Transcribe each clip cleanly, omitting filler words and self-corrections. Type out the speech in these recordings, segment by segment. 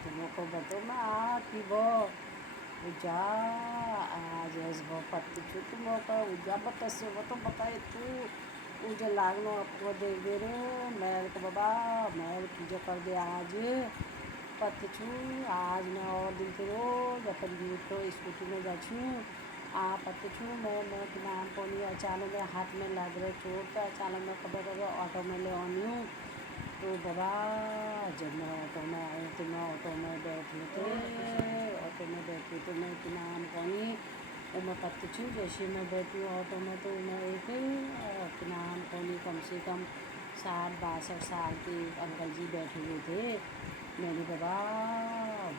तुमको बतोमा किबो uja ajas bapat tu tumoka uja batas bato batai tu uja लागनो आपको दे दे रे मैल को बाबा मैल पूजा कर दे आज पत छू आज मैं और दिन के रोज अपन दूर तो स्कूटी में जा छू आ पत छू मैं के नाम पोनी अचानक में हाथ में लग रहे चोट अचानक में खबर करो ऑटो में ले आनी हूँ तो बाबा जब मैं ऑटो में आए तो मैं ऑटो में बैठे थे ऑटो में बैठी तो मैं के नाम पोनी वो मैं पत छू जैसे मैं बैठी ऑटो में तो मैं एक के नाम पोनी कम से कम 60-62 साल के अंकल जी बैठे हुए थे। मैंने बाबा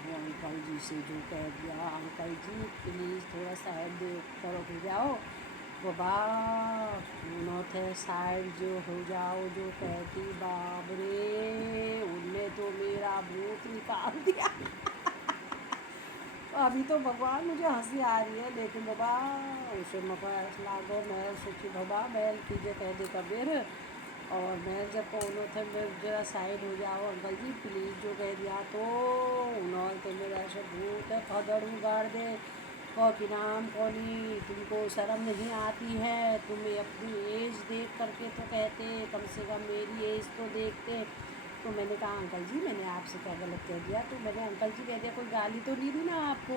वो अंकल जी से जो कह दिया अंकल जी प्लीज़ थोड़ा साइड दे कर हो जाओ बाबा उन्होंने साइड जो हो जाओ जो कहती बाप रे उनने तो मेरा भूत निकाल दिया। अभी तो भगवान मुझे हंसी आ रही है लेकिन बाबा उसे मौका ऐसा लागो मैं सोची बाबा बैल कीजिए कह दे कबीर और मैं जब उन्होंने थे मैं जरा साइड हो जाओ अंकल जी प्लीज़ जो कह दिया तो उन्होंने तो मेरा ऐसा भूत है खदड़ उगाड़ दे और कि नाम कौनी तुमको शर्म नहीं आती है तुम्हें अपनी एज देख करके तो कहते कम से कम मेरी एज तो देखते। तो मैंने कहा अंकल जी मैंने आपसे क्या गलत कह दिया तो मैंने अंकल जी कह दिया कोई गाली तो नहीं दी ना आपको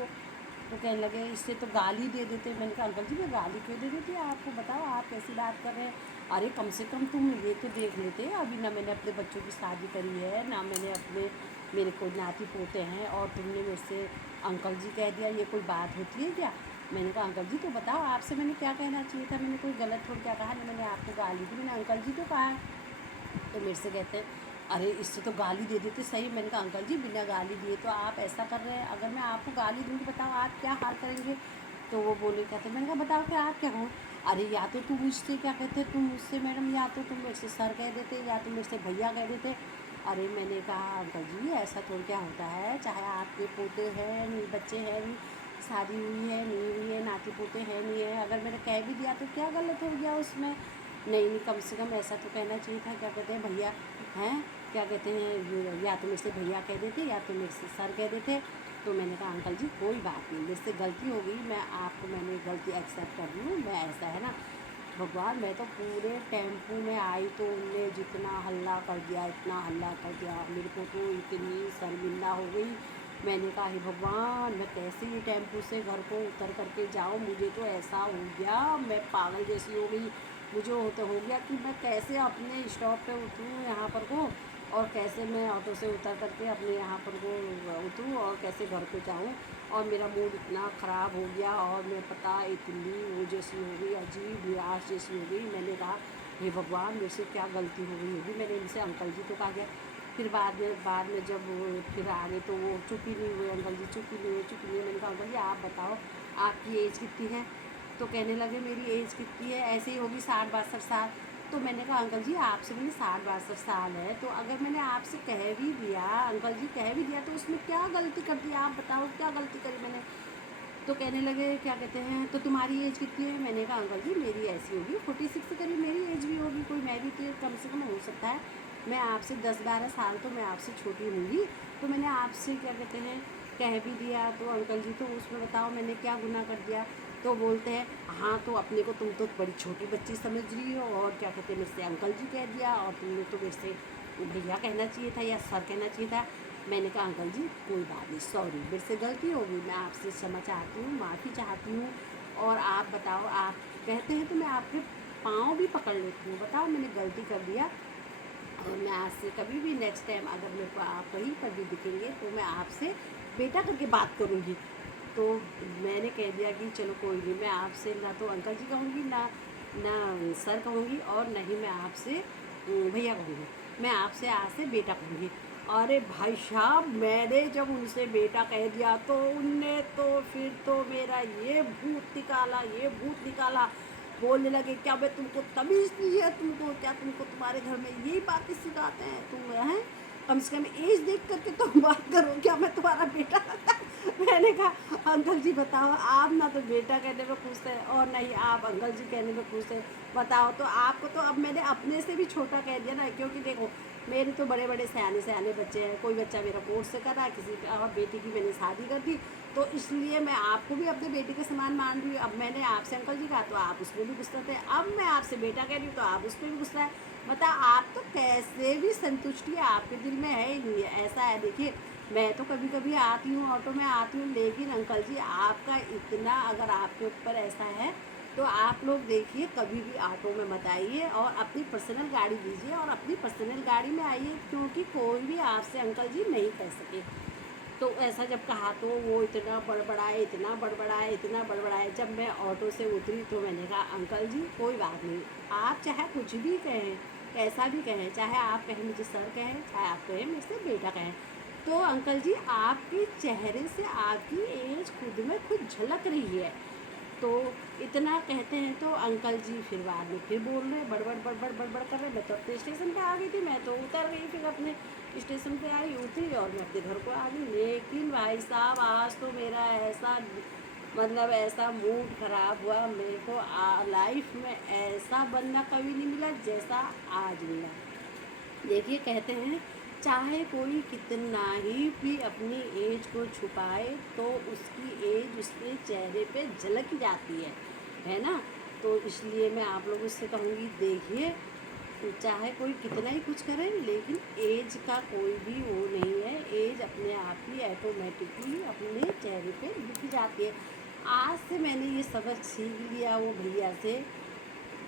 तो कहने लगे इससे तो गाली दे देते। मैंने कहा अंकल जी मैं गाली क्यों दे देती आपको बताओ आप कैसी बात कर रहे हैं अरे कम से कम तुम ये तो देख लेते अभी ना मैंने अपने बच्चों की शादी करी है ना मैंने अपने मेरे को नाती पोते हैं और तुमने मेरे से अंकल जी कह दिया ये कोई बात होती है क्या। मैंने कहा अंकल जी तो बताओ आपसे मैंने क्या कहना चाहिए था मैंने कोई गलत थोड़ा क्या कहा ना मैंने आपको गाली दी मैंने अंकल जी तो कहा। तो मेरे से कहते हैं अरे इससे तो गाली दे देते सही। मैंने कहा अंकल जी बिना गाली दिए तो आप ऐसा कर रहे हैं अगर मैं आपको गाली दूँगी बताओ आप क्या हाल करेंगे। तो वो बोले कहते मैंने कहा बताओ क्या आप क्या कहो अरे या तो तुम मुझसे क्या कहते तुम मुझसे मैडम या तो तुम मेरे से सर कह देते या तो मेरे से भैया कह देते। अरे मैंने कहा अंकल जी ऐसा तो क्या होता है चाहे आपके पोते हैं नहीं बच्चे हैं नहीं शादी हुई है नहीं हुई है नाती पोते हैं नहीं है अगर मैंने कह भी दिया तो क्या गलत हो गया उसमें। नहीं कम से कम ऐसा तो कहना चाहिए था क्या कहते हैं भैया हैं क्या कहते हैं या तो मेरे से भैया कह देते या तो मेरे से सर कह देते। तो मैंने कहा अंकल जी कोई बात नहीं मेरे से गलती हो गई मैं आपको मैंने गलती एक्सेप्ट कर रही हूँ मैं ऐसा है ना भगवान मैं तो पूरे टेम्पू में आई तो उनने जितना हल्ला कर दिया इतना हल्ला कर दिया मेरे को तो इतनी शर्मिंदा हो गई। मैंने कहा हे भगवान मैं कैसे ये टेम्पू से घर को उतर करके जाऊँ मुझे तो ऐसा हो गया मैं पागल जैसी हो गई। मुझे तो हो गया कि मैं कैसे अपने स्टॉप पे उतरूँ यहाँ पर को और कैसे मैं ऑटो से उतर करके अपने यहाँ पर को उतरूँ और कैसे घर पे जाऊँ और मेरा मूड इतना ख़राब हो गया और मैं पता इतनी वो जैसी हो गई अजीब निराश जैसी हो गई। मैंने कहा हे भगवान मेरे से क्या गलती हो गई होगी मैंने इनसे अंकल जी तो कहा गया। फिर बाद में जब फिर आगे तो वो चुप ही नहीं हुए अंकल जी चुप ही नहीं हुए चुप ही नहीं हुए। मैंने कहा अंकल जी आप बताओ आपकी एज कितनी है। तो कहने लगे मेरी एज कितनी है ऐसे ही होगी 60-62 साल। तो मैंने कहा अंकल जी आपसे मैंने 60-62 साल है तो अगर मैंने आपसे कह भी दिया अंकल जी कह भी दिया तो उसमें क्या गलती कर दी आप बताओ क्या गलती करी मैंने। तो कहने लगे क्या कहते हैं तो तुम्हारी एज कितनी है। मैंने कहा अंकल जी मेरी ऐसी होगी 46 के करीब मेरी एज भी होगी कोई मैं भी तो कम से कम हो सकता है मैं आपसे 10-12 साल तो मैं आपसे छोटी होंगी। तो मैंने आपसे क्या कहते हैं कह भी दिया तो अंकल जी तो उसमें बताओ मैंने क्या गुनाह कर दिया। तो बोलते हैं हाँ तो अपने को तुम तो बड़ी छोटी बच्ची समझ रही हो और क्या कहते हैं मेरे से अंकल जी कह दिया और तुमने तो मेरे से भैया कहना चाहिए था या सर कहना चाहिए था। मैंने कहा अंकल जी कोई बात नहीं सॉरी मेरे से गलती हो गई मैं आपसे क्षमा चाहती हूँ माफ़ी चाहती हूँ। और आप बताओ आप कहते हैं तो मैं आपके पाँव भी पकड़ लेती हूँ बताओ मैंने गलती कर दिया और मैं आज से कभी भी नेक्स्ट टाइम अगर मेरे को आप कहीं पर भी दिखेंगे तो मैं आपसे बेटा करके बात करूँगी। तो मैंने कह दिया कि चलो कोई नहीं मैं आपसे ना तो अंकल जी कहूँगी ना ना सर कहूँगी और ना ही मैं आपसे भैया कहूँगी मैं आपसे आज से बेटा कहूँगी। अरे भाई साहब मैंने जब उनसे बेटा कह दिया तो उनने तो फिर तो मेरा ये भूत निकाला बोलने लगे क्या मैं तुमको तमीज़ नहीं है तुमको क्या तुमको तुम्हारे घर में यही बातें सिखाते हैं तुम हैं कम से कम एज देख करके तुम बात करो क्या मैं तुम्हारा बेटा। मैंने कहा अंकल जी बताओ आप ना तो बेटा कहने में खुश थे और नहीं आप अंकल जी कहने में खुश थे बताओ तो आपको तो अब मैंने अपने से भी छोटा कह दिया ना क्योंकि देखो मेरे तो बड़े बड़े सयाने सयाने बच्चे हैं, कोई बच्चा मेरा कोर्स से कर रहा है, किसी और बेटी की मैंने शादी कर दी, तो इसलिए मैं आपको भी अपने बेटे के समान मान रही हूँ। अब मैंने आपसे अंकल जी कहा तो आप उसमें भी गुस्सा थे, अब मैं आपसे बेटा कह रही हूँ तो आप उसमें भी गुस्सा है। मतलब आप तो कैसे भी संतुष्टि आपके दिल में है ही नहीं है। ऐसा है, देखिए मैं तो कभी कभी आती हूँ, ऑटो में आती हूँ, लेकिन अंकल जी आपका इतना अगर आपके ऊपर ऐसा है तो आप लोग देखिए कभी भी ऑटो में मत आइए और अपनी पर्सनल गाड़ी दीजिए और अपनी पर्सनल गाड़ी में आइए, क्योंकि कोई भी आपसे अंकल जी नहीं कह सके। तो ऐसा जब कहा तो वो इतना बड़बड़ाए, इतना बड़बड़ाए, इतना बड़बड़ाए। जब मैं ऑटो से उतरी तो मैंने कहा अंकल जी कोई बात नहीं, आप चाहे कुछ भी कहें, कैसा भी कहें, चाहे आप कहें मुझे सर कहें, चाहे आप कहें मुझसे बेटा कहें, तो अंकल जी आपके चेहरे से आपकी एज खुद में खुद झलक रही है। तो इतना कहते हैं तो अंकल जी फिर बाद में फिर बोल रहे बड़बड़ बड़बड़ बड़बड़ कर रहे। मैं तो अपने स्टेशन पे आ गई थी, मैं तो उतर गई, फिर अपने स्टेशन पे आई, उतरी और मैं अपने घर को आ गई। लेकिन भाई साहब आज तो मेरा ऐसा मतलब ऐसा मूड ख़राब हुआ, मेरे को लाइफ में ऐसा बंदा कभी नहीं मिला जैसा आज मिला। देखिए कहते हैं चाहे कोई कितना ही भी अपनी एज को छुपाए तो उसकी एज उसके चेहरे पे झलक ही जाती है ना। तो इसलिए मैं आप लोगों से कहूँगी, देखिए चाहे कोई कितना ही कुछ करे लेकिन एज का कोई भी वो नहीं है, एज अपने आप ही ऑटोमेटिकली अपने चेहरे पे दिख जाती है। आज से मैंने ये सबक सीख लिया वो भैया से,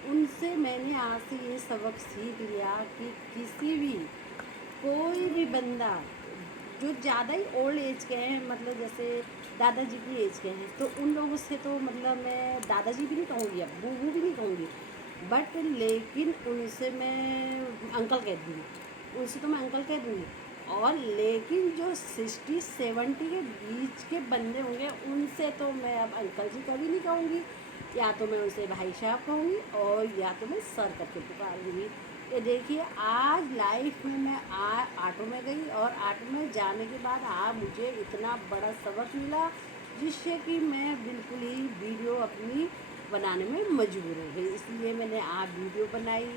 उनसे मैंने आज से ये सबक सीख लिया कि किसी भी कोई भी बंदा जो ज़्यादा ही ओल्ड एज के हैं, मतलब जैसे दादाजी की एज के हैं, तो उन लोगों से तो मतलब मैं दादाजी भी नहीं कहूँगी, अब बूबू भी नहीं कहूँगी, बट लेकिन उनसे मैं अंकल कह दूँगी, उनसे तो मैं अंकल कह दूँगी। और लेकिन जो 60-70 के बीच के बंदे होंगे उनसे तो मैं अब अंकल जी कभी नहीं कहूँगी, या तो मैं उनसे भाई साहब कहूँगी और या तो मैं सर करके पुकारूँगी। ये देखिए आज लाइफ में मैं ऑटो में गई और ऑटो में जाने के बाद मुझे इतना बड़ा सबक मिला जिससे कि मैं बिल्कुल ही वीडियो अपनी बनाने में मजबूर हो गई, इसलिए मैंने आप वीडियो बनाई।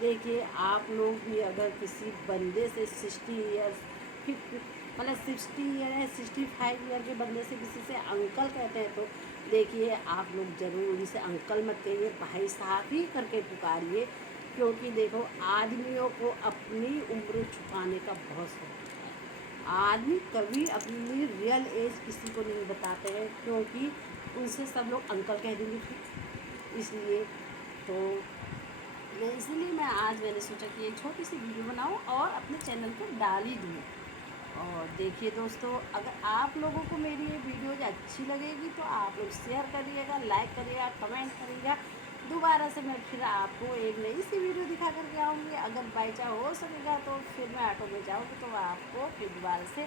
देखिए आप लोग भी अगर किसी बंदे से 60 ईयर्स मतलब 60 ईयर है 65 ईयर के बंदे से किसी से अंकल कहते हैं तो देखिए आप लोग ज़रूर इसे अंकल मत कहिए, भाई साहब ही करके पुकारिए, क्योंकि देखो आदमियों को अपनी उम्र छुपाने का बहुत शौक होता है। आदमी कभी अपनी रियल एज किसी को नहीं बताते हैं, क्योंकि उनसे सब लोग अंकल कह देंगे फिर, इसलिए तो इसीलिए मैंने सोचा कि एक छोटी सी वीडियो बनाऊं और अपने चैनल पर डाल ही दूँ। और देखिए दोस्तों, अगर आप लोगों को मेरी ये वीडियोज अच्छी लगेगी तो आप लोग शेयर करिएगा, लाइक करिएगा, कमेंट करिएगा। दोबारा से मैं फिर आपको एक नई सी वीडियो दिखा करके आऊँगी। अगर बाई चांस हो सकेगा तो फिर मैं ऑटो में जाऊँगी तो आपको फिर दोबारा से,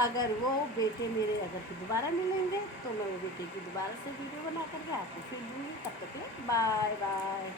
अगर वो बेटे मेरे अगर फिर दोबारा मिलेंगे तो मैं वो बेटे की दोबारा से वीडियो बना करके आपको फिर दूँगी। तब तक के लिए बाय बाय।